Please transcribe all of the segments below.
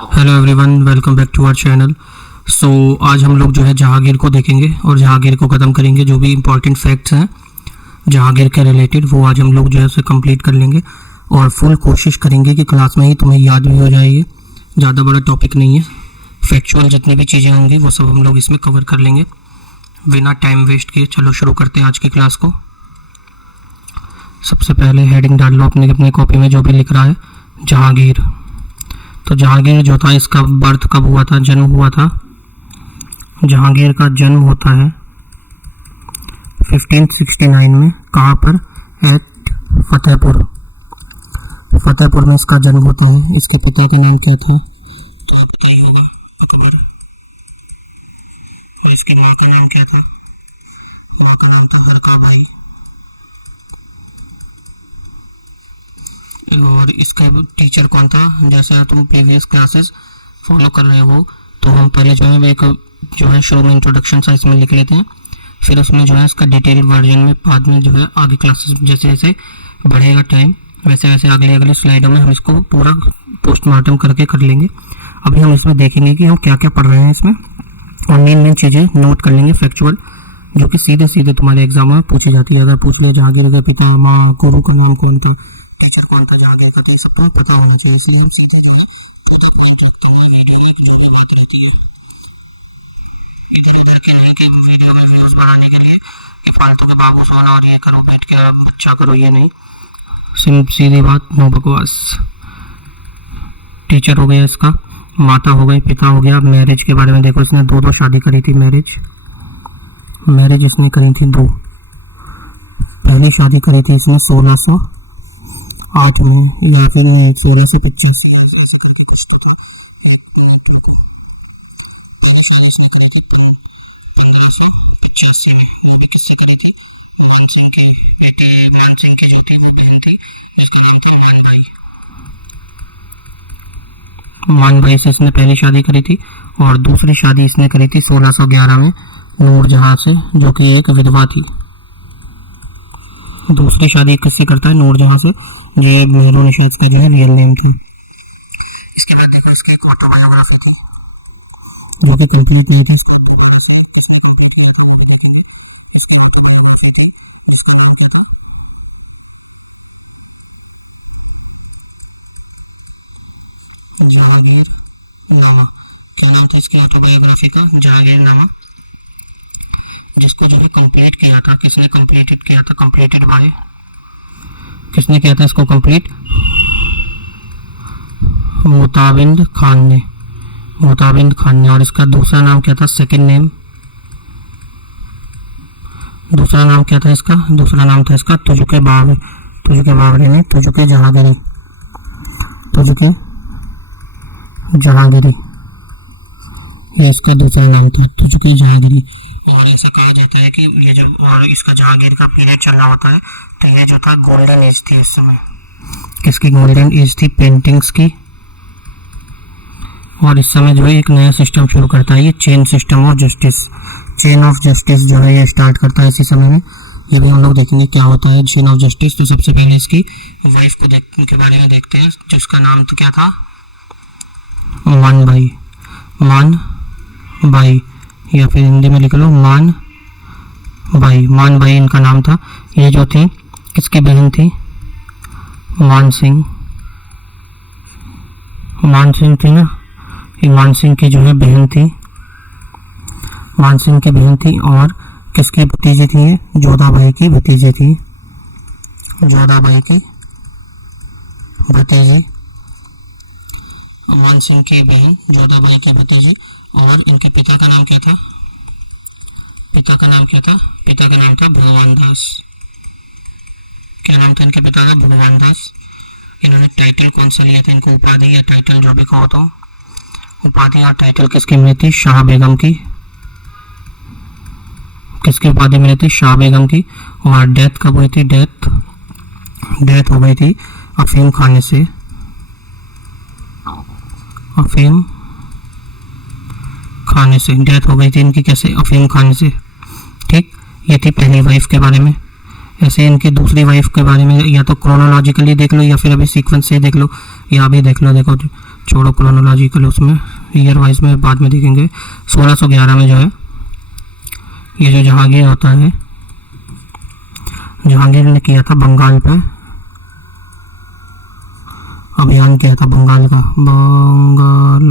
Hello everyone, welcome back to our channel. So आज हम लोग जो है जहांगीर को देखेंगे और जहांगीर को ख़त्म करेंगे। जो भी इंपॉर्टेंट फैक्ट्स हैं जहांगीर के रिलेटेड वो आज हम लोग जो है उसे कंप्लीट कर लेंगे और फुल कोशिश करेंगे कि क्लास में ही तुम्हें याद भी हो जाए। ये ज़्यादा बड़ा टॉपिक नहीं है, फैक्चुअल जितनी भी चीज़ें होंगी वो सब हम लोग इसमें कवर कर लेंगे बिना टाइम वेस्ट किए। चलो शुरू करते हैं आज की क्लास को। सबसे पहले हेडिंग डाल लो अपने कॉपी में, जो भी लिख रहा है जहांगीर। तो जहांगीर जो था इसका बर्थ कब हुआ था, जन्म हुआ था। जहांगीर का जन्म होता है 1569 में। कहाँ पर? एट फतेहपुर। फतेहपुर में इसका जन्म होता है। इसके पिता का नाम क्या था तो आपको पता ही होगा, अकबर। और इसकी माँ का नाम क्या था? माँ का नाम था हरका बाई। और इसका टीचर कौन था? जैसे तुम प्रीवियस क्लासेस फॉलो कर रहे हो तो हम पहले जो है एक जो है शुरू में इंट्रोडक्शन सा इसमें लिख लेते हैं, फिर उसमें जो है इसका डिटेल वर्जन में बाद में जो है आगे क्लासेस जैसे जैसे बढ़ेगा टाइम वैसे वैसे अगली स्लाइडों में हम इसको पूरा पोस्टमार्टम करके कर लेंगे। अभी हम इसमें देखेंगे कि हम क्या क्या पढ़ रहे हैं इसमें और मेन चीज़ें नोट कर लेंगे फैक्चुअल, जो कि सीधे सीधे तुम्हारे एग्जाम में पूछी जाती है। अगर पूछ ले जहांगीर के पिता, माँ, गुरु का नाम कौन था, टीचर कौन था जहांगीर का, तो सब तुम्हें पता होना चाहिए। इसलिए हम बनाने के लिए ये फालतू के बाबू सोना और ये करो बैठ के बच्चा करो, ये नहीं, सीधी बात, नो बकवास। टीचर हो गया इसका, माता हो गई, पिता हो गया। मैरिज के बारे में देखो, इसने दो शादी करी थी। मैरिज इसने करी थी दो। पहली शादी करी थी इसने 1608 में या फिर 1650। मान भाई से इसने पहली शादी करी थी और दूसरी शादी इसने करी थी 1611 में नूरजहां से, जो कि एक विधवा थी। दूसरी शादी किससे करता है? नूरजहां से, जो एक मेहरून निशात का जो है रियल नेम थी। इसके बाद देखो इसकी एक ऑटोबायोग्राफी थी जो कि कंप्लीट नहीं थी। जहांगीर नामा। क्या नाम था इसकी ऑटोबायोग्राफी का? जहांगीर नामा, जिसको जो है कंप्लीट किया था, किसने कंप्लीटेड किया था? कंप्लीटेड बाय, किसने किया था इसको कंप्लीट? मुताबिंद खान ने। मुताबिंद खान ने। और इसका दूसरा नाम क्या था? सेकंड नेम, दूसरा नाम क्या था इसका? दूसरा नाम था इसका तुजुके बाबरी। तुजुके बाबरी ने तुजुके जहांगीरी। तुजुके जहांगीरी ये इसका दूसरा नाम था, तुजुके जहांगीरी। और ऐसा कहा जाता है कि ये जब और इसका जहांगीर का पीरियड चल रहा होता है तो ये जो था गोल्डन एज थी इस समय। किसकी गोल्डन एज थी? पेंटिंग्स की। और इस समय जो है एक नया सिस्टम शुरू करता है, ये chain system of justice. Chain of justice जो है ये स्टार्ट करता है इसी समय में। ये भी हम लोग देखेंगे क्या होता है चेन ऑफ जस्टिस। तो सबसे पहले इसकी वाइफ को के बारे में देखते हैं, जिसका नाम तो क्या था? मान भाई। मान भाई, या फिर हिंदी में लिख लो मान भाई। मान भाई इनका नाम था। ये जो थी किसकी बहन थी? मान सिंह। मान सिंह थी ना, ये मान सिंह की जो है बहन थी। मान सिंह की बहन थी। और किसकी भतीजी थी? ये जोधाबाई की भतीजी थी। जोधाबाई की भतीजी, मान सिंह की बहन, जोधाबाई की भतीजी। और इनके पिता का नाम क्या था? पिता का नाम क्या था? पिता का नाम था भगवान दास। क्या नाम था इनके पिता का? भगवान दास। इन्होंने टाइटल कौन सा लिया था? इनको उपाधि या टाइटल जो भी कहो तो, उपाधि और टाइटल किसकी मिली थी? शाह बेगम की। किसकी उपाधि मिली थी? शाह बेगम की। और डेथ कब हुई थी? डेथ हो गई थी अफीम खाने से। अफीम खाने से डेथ हो गई थी इनकी। कैसे? अफीम खाने से। ठीक, ये थी पहली वाइफ के बारे में। ऐसे इनकी दूसरी वाइफ के बारे में या तो क्रोनोलॉजिकली देख लो या फिर अभी सीक्वेंस से देख लो, या अभी देख लो। देखो छोड़ो क्रोनोलॉजिकल, उसमें ईयर वाइज में बाद में देखेंगे। 1611 में जो है ये जो जहांगीर होता है, जहांगीर ने किया था बंगाल पे अभियान, किया था बंगाल का, बंगाल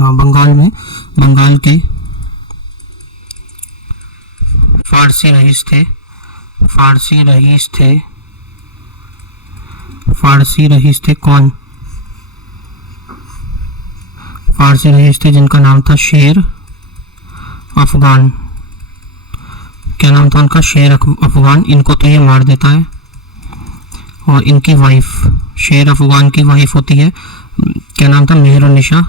हाँ बंगाल में, बंगाल के फारसी रईस थे, फारसी रईस थे कौन? फारसी रईस थे जिनका नाम था शेर अफगान। क्या नाम था उनका? शेर अफगान। इनको तो ये मार देता है, और इनकी वाइफ, शेर अफगान की वाइफ होती है, क्या नाम था? मेहर और निशा,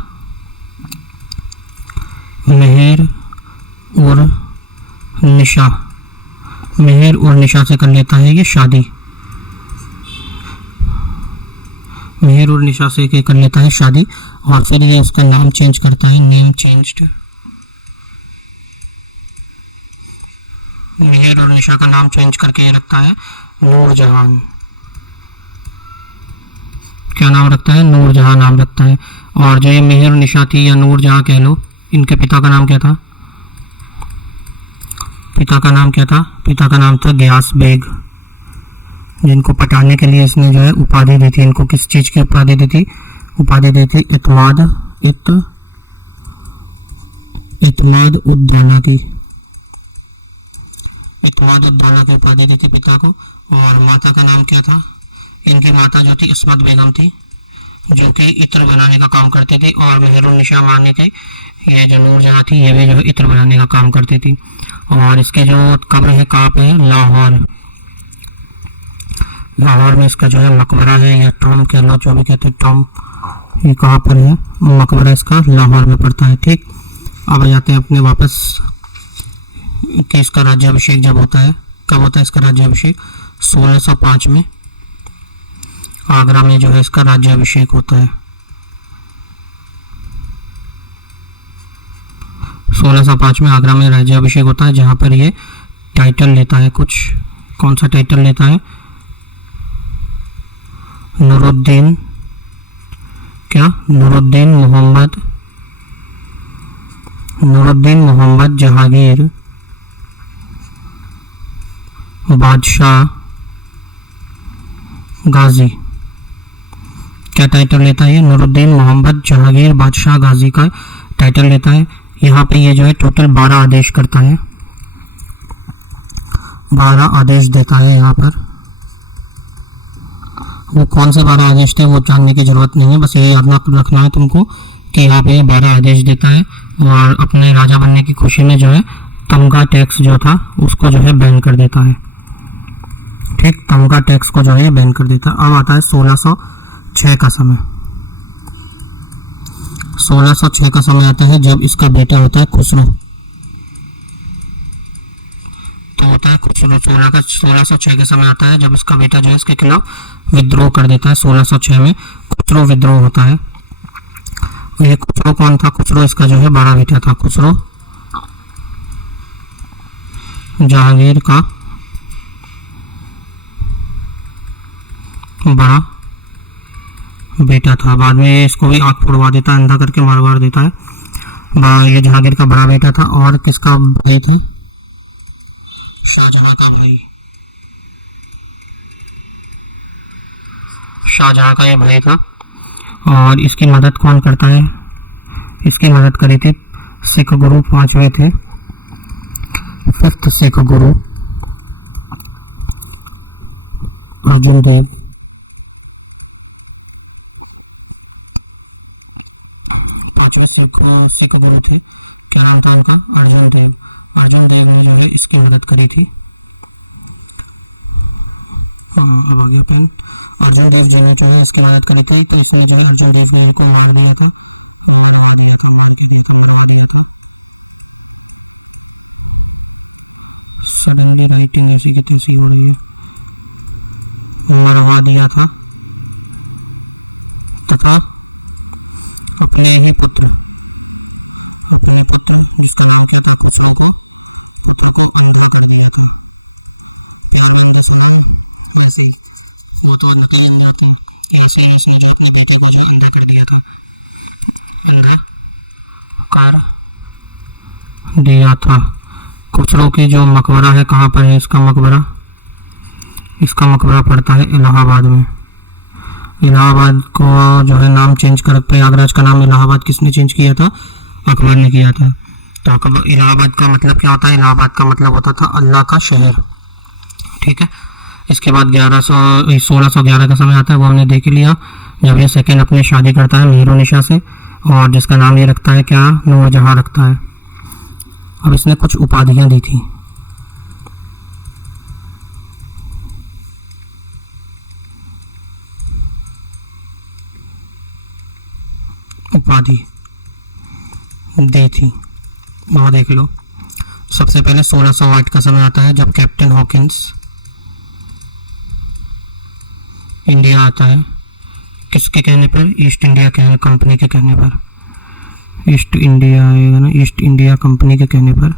मेहर और निशा से कर लेता है ये शादी, मेहर और निशा से कर लेता है शादी, और फिर ये उसका नाम चेंज करता है, नेम चेंज्ड, मेहर और निशा का नाम चेंज करके ये रखता है नूरजहान। क्या नाम रखता है? नूरजहां नाम रखता है। और जो ये मेहर निशा थी या नूरजहां कह लो, इनके पिता का नाम क्या था? पिता का नाम क्या था? पिता का नाम था गयास बेग, जिनको पटाने के लिए इसने जो है उपाधि दी थी। इनको किस चीज की उपाधि दी थी? उपाधि दी थी इत्माद उद्दौला की, इत्माद उद्दौला की उपाधि दी थी पिता को। और माता का नाम क्या था? इनकी माता जो थी इस्मत बेगम थी, जो कि इत्र बनाने का काम करते थे, और मेहरुन्निसा मानी थी, ये जो नूरजहां थी ये भी जो है इत्र बनाने का काम करती थी। और इसकी जो कब्र है कहाँ पे है? लाहौर, लाहौर में इसका जो है मकबरा है, या टॉम कह लो, जो भी कहते हैं टॉम, ये कहाँ पर है? मकबरा इसका लाहौर में पड़ता है। ठीक, अब आ जाते हैं अपने वापस कि इसका राज्याभिषेक जब होता है, कब होता है इसका राज्याभिषेक? 1605 में आगरा में जो है इसका राज्याभिषेक होता है। 1605 में आगरा में राज्याभिषेक होता है, जहां पर ये टाइटल लेता है कुछ। कौन सा टाइटल लेता है? नूरुद्दीन, क्या? नूरुद्दीन मोहम्मद जहांगीर बादशाह गाजी। क्या टाइटल लेता है? नूरुद्दीन मोहम्मद जहांगीर बादशाह गाजी का टाइटल लेता है। यहाँ पे ये जो है टोटल 12 आदेश करता है, 12 आदेश देता है यहाँ पर। वो कौन से 12 आदेश थे वो जानने की जरूरत नहीं है, बस ये याद रखना है तुमको कि यहाँ पे 12 आदेश देता है। और अपने राजा बनने की खुशी में जो है तमगा टैक्स जो था उसको जो है बैन कर देता है। ठीक, तमगा टैक्स को जो है बैन कर देता है। अब आता है 1606 का समय। 1606 का समय आता है जब इसका बेटा होता है खुसरो। तो होता है खुसरो, 1606 का समय आता है जब इसका बेटा जो है इसके खिलाफ विद्रोह कर देता है। 1606 में खुसरो विद्रोह होता है। और ये खुसरो कौन था? खुसरो इसका जो है बड़ा बेटा था। खुसरो जहांगीर का बड़ा बेटा था। बाद में ये इसको भी आंख फोड़वा देता है, अंधा करके मारवार देता है। ये जहांगीर का बड़ा बेटा था। और किसका भाई था? शाहजहां का भाई, शाहजहां का ये भाई था। और इसकी मदद कौन करता है? इसकी मदद करी थी सिख गुरु 5वें थे, 5th सिख गुरु अर्जुन देव। 5वें सिख गुरु थे, क्या नाम था उनका? अर्जुन देव। अर्जुन देव ने जो है इसकी मदद करी थी। अब आ गया पेन। अर्जुन देव जो है इसकी मदद करी थी, तो इसने जो है अर्जुन देव ने इनको मार दिया था। अपने बेटे को जो अंधा कर दिया था। कर दिया था। खुसरो की जो मकबरा है कहाँ पर है इसका मकबरा? इसका मकबरा पड़ता है इलाहाबाद में। इलाहाबाद को जो है नाम चेंज कर, प्रयागराज का नाम इलाहाबाद किसने चेंज किया था? अकबर ने किया था। तो अकबर, इलाहाबाद का मतलब क्या होता है? इलाहाबाद का मतलब होता था अल्लाह का शहर। ठीक है। इसके बाद 1611 का समय आता है, वो हमने देख लिया, जब ये सेकंड अपनी शादी करता है मीरुनिशा से, और जिसका नाम ये रखता है क्या? नूरजहां रखता है। अब इसने कुछ उपाधियां दी थी। उपाधि दी थी, वहाँ देख लो। सबसे पहले 1608 का समय आता है जब कैप्टन हॉकिंस इंडिया आता है। किसके कहने पर? ईस्ट इंडिया कंपनी के कहने पर। ईस्ट इंडिया आएगा ना, ईस्ट इंडिया कंपनी के कहने पर।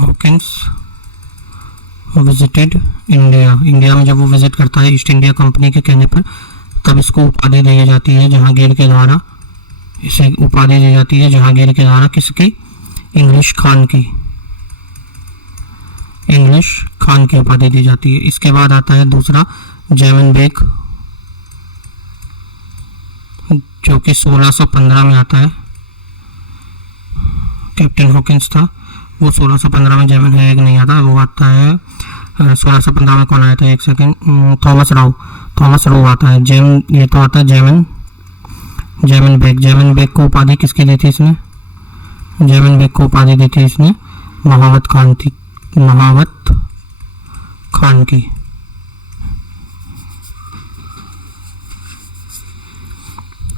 Hawkins visited India. इंडिया में जब वो विजिट करता है ईस्ट इंडिया कंपनी के कहने पर, तब इसको उपाधि दी जाती है जहांगीर के द्वारा। इसे उपाधि दी जाती है जहांगीर के द्वारा। किसकी? इंग्लिश खान की। इंग्लिश खान की उपाधि दी जाती है। इसके बाद आता है दूसरा जैमन बेग, जो कि 1615 में आता है। कैप्टन हॉकिंस था, वो 1615 में जैमन बेग नहीं आता, वो आता है 1615 में। कौन आया था? एक सेकेंड, थॉमस राव आता है। ये तो आता है जैमन बेग को उपाधि किसकी दी थी इसने? जैमन बेग को उपाधि दी थी इसने महावत खान की।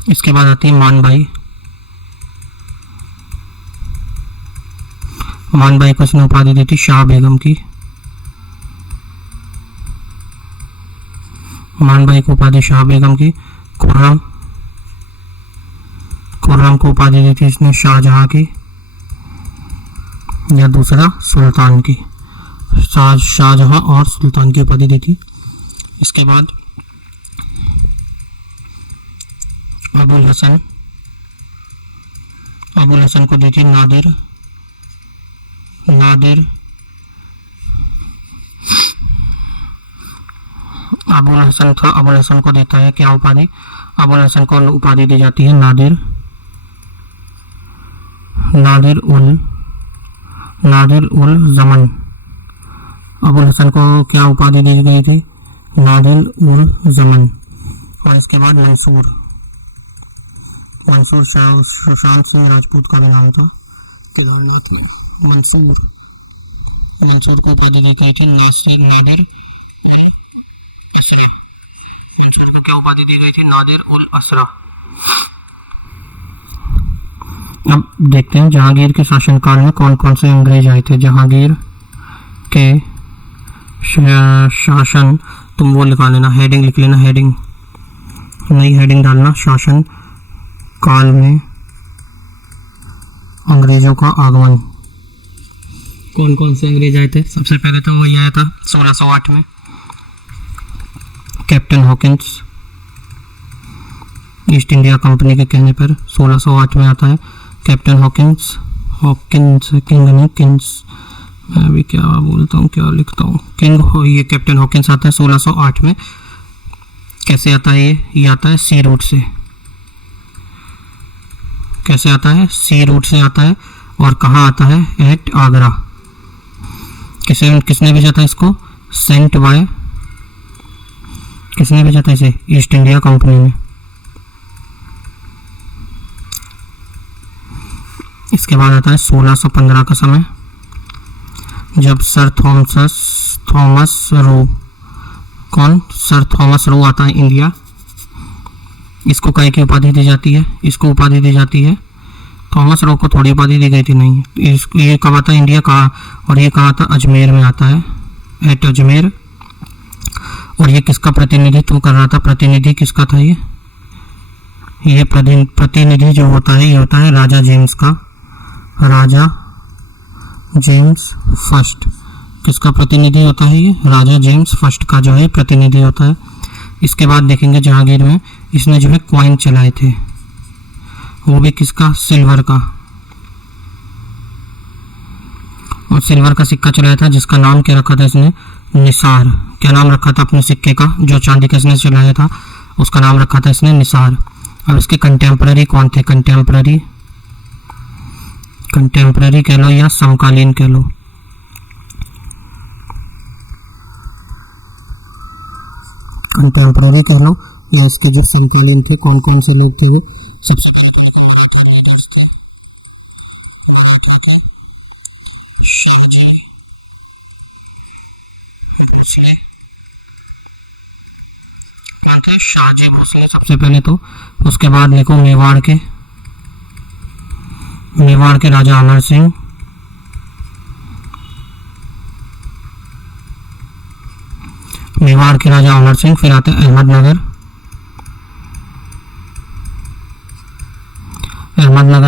इसके बाद आती है मानबाई को इसने उपाधि दी थी शाह बेगम की। मानबाई को उपाधि शाह बेगम की। खुर्रम को उपाधि दी थी इसने शाहजहां की, या दूसरा सुल्तान की। शाहजहां और सुल्तान की उपाधि दी थी। इसके बाद अबुल हसन को दी थी नादिर। अबुल हसन को देता है क्या उपाधि? अबुल हसन को उपाधि दी जाती है नादिर उल जमन। अबुल हसन को क्या उपाधि दी गई थी? नादिर उल जमन। और इसके बाद मंसूर शाह सुशांत सिंह राजपूत का भी नाम था केदारनाथ में। मंसूर को उपाधि दी गई थी नादिर असरा। मंसूर को क्या उपाधि दी गई थी? नादिर उल असरा। अब देखते हैं जहांगीर के शासनकाल में कौन कौन से अंग्रेज आए थे। जहांगीर के शासन, तुम वो लिखा लेना, हेडिंग लिख लेना, नई हेडिंग डालना, शासन काल में अंग्रेजों का आगमन। कौन कौन से अंग्रेज आए थे? सबसे पहले तो वही आया था 1608 में captain Hawkins, east India company के कहने पर 1608 में आता है कैप्टन हॉकिंस। मैं भी क्या बोलता हूँ, क्या लिखता हूँ, ये कैप्टन हॉकिंस आता है 1608 में। कैसे आता है ये आता है सी रूट से। कैसे आता है? सी रूट से आता है। और कहाँ आता है? एट आगरा। किसने भेजा था इसको? सेंट बाय, किसने भेजा था इसे? ईस्ट इंडिया कंपनी ने। इसके बाद आता है 1615 का समय, जब सर थॉमस रो आता है इंडिया। इसको काय की उपाधि दी जाती है? इसको उपाधि दी जाती है, थॉमस रो को थोड़ी उपाधि दी गई थी, नहीं। ये कब आता है इंडिया का? और ये कहाँ आता? अजमेर में आता है, एट अजमेर। और ये किसका प्रतिनिधित्व कर रहा था? प्रतिनिधि किसका था ये प्रतिनिधि जो होता है, ये होता है राजा जेम्स का, राजा जेम्स फर्स्ट। किसका प्रतिनिधि होता है? ये राजा जेम्स फर्स्ट का जो है प्रतिनिधि होता है। इसके बाद देखेंगे जहांगीर में इसने जो है कॉइन चलाए थे, वो भी किसका? सिल्वर का। और सिल्वर का सिक्का चलाया था जिसका नाम क्या रखा था इसने? निसार। क्या नाम रखा था अपने सिक्के का? जो चांदी का इसने चलाया था उसका नाम रखा था इसने निसार। अब इसके कंटेम्पररी कौन थे? कंटेम्पररी कह लो या समकालीन कह लो। कंटेम्पररी कह लो या इसके जो समकालीन थे, कौन कौन से लोग थे वो? सबसे शाहजी भोसले सबसे पहले तो। उसके बाद देखो मेवाड़ के राजा अमर सिंह, मेवाड़ के राजा अमर सिंह। फिर आते अहमदनगर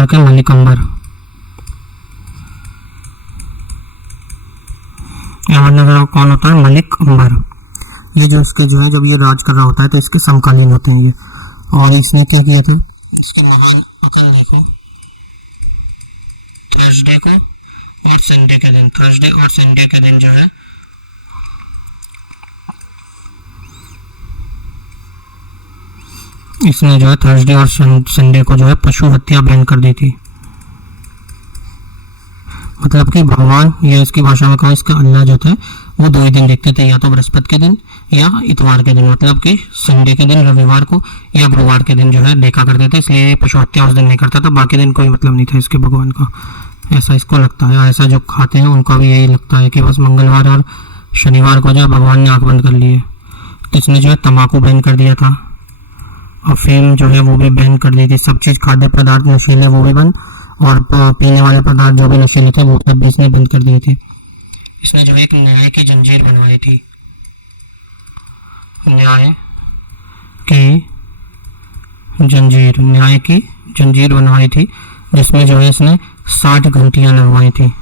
के मलिक अंबर। अहमदनगर कौन होता है? मलिक अंबर। ये जो इसके जो है जब ये राज कर रहा होता है तो इसके समकालीन होते हैं ये। और इसने क्या किया था? इसके महान अकल देखो, थर्सडे को और संडे के दिन, थर्सडे और संडे के दिन जो है इसने जो है थर्सडे और संडे को जो है पशु हत्या बैन कर दी थी। मतलब कि भगवान या इसकी भाषा में कहो इसका अल्लाह जो था वो 2 ही दिन देखते थे, या तो बृहस्पति के दिन या इतवार के दिन। मतलब कि संडे के दिन, रविवार को या गुरुवार के दिन जो है देखा करते थे, इसलिए पशु हत्या उस दिन नहीं करता था। बाकी दिन कोई मतलब नहीं था इसके भगवान का, ऐसा इसको लगता है। ऐसा जो खाते हैं उनको भी यही लगता है कि बस मंगलवार और शनिवार को जो भगवान ने आँख बंद कर ली है। तो इसने जो है तम्बाकू बैन कर दिया था, अफीम जो है वो भी बैन कर दी थी। सब चीज़ खाद्य पदार्थ नशीले वो भी बंद, और पीने वाले पदार्थ जो भी नशीले थे वो सब भी इसने बंद कर दिए थे। इसने जो एक न्याय की जंजीर बनवाई थी, न्याय की जंजीर बनवाई थी, जिसमें जो है इसने 60 घंटियां लगवाई थी।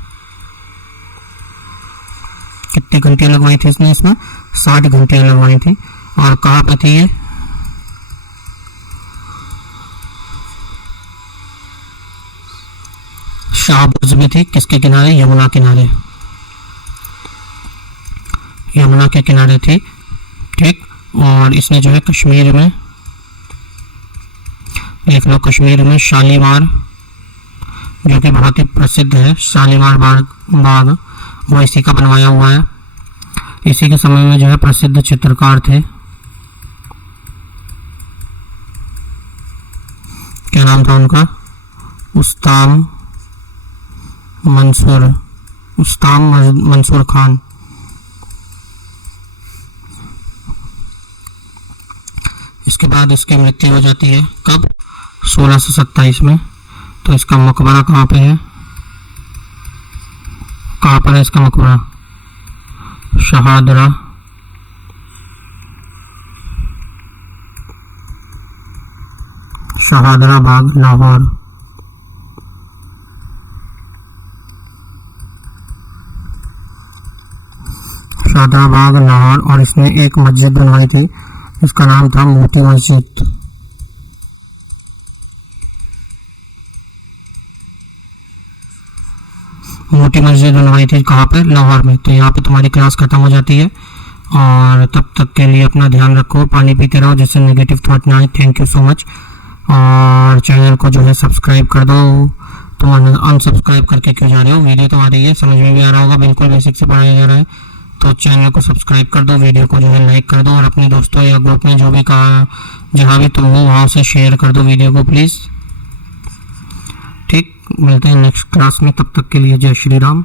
कितनी घंटियां लगवाई थी इसने? इसमें 60 घंटियां लगवाई थी। और कहाँ पे थी ये? शाहबाज में थी। किसके किनारे? यमुना किनारे, यमुना के किनारे थी। ठीक। और इसने जो है कश्मीर में, देख लो कश्मीर में शालीमार जो कि बहुत ही प्रसिद्ध है, शालीमार बाग वो इसी का बनवाया हुआ है। इसी के समय में जो है प्रसिद्ध चित्रकार थे, क्या नाम था उनका? उस्ताम मंसूर खान। इसके बाद इसकी मृत्यु हो जाती है कब? 1627 में। तो इसका मकबरा कहाँ पे है? कहाँ पर है इसका मकबरा? शहादरा बाग, लाहौर। शाहदरा बाग, लाहौर। और इसने एक मस्जिद बनवाई थी, इसका नाम था मोती मस्जिद। मोती मस्जिद बनवाई थी कहाँ पे? लाहौर में। तो यहाँ पे तुम्हारी क्लास खत्म हो जाती है, और तब तक के लिए अपना ध्यान रखो, पानी पीते रहो जिससे नेगेटिव थॉट ना आए। Thank you so much. और चैनल को जो है सब्सक्राइब कर दो। तुम अनसब्सक्राइब करके क्यों जा रहे हो? वीडियो तो आ रही है, समझ में भी आ रहा होगा, बिल्कुल बेसिक से पढ़ाया जा रहा है। तो चैनल को सब्सक्राइब कर दो, वीडियो को जो है लाइक कर दो, और अपने दोस्तों या ग्रुप में जो भी कहा, जहाँ भी तुम हो वहाँ से शेयर कर दो वीडियो को प्लीज़। ठीक, मिलते हैं नेक्स्ट क्लास में, तब तक के लिए जय श्री राम।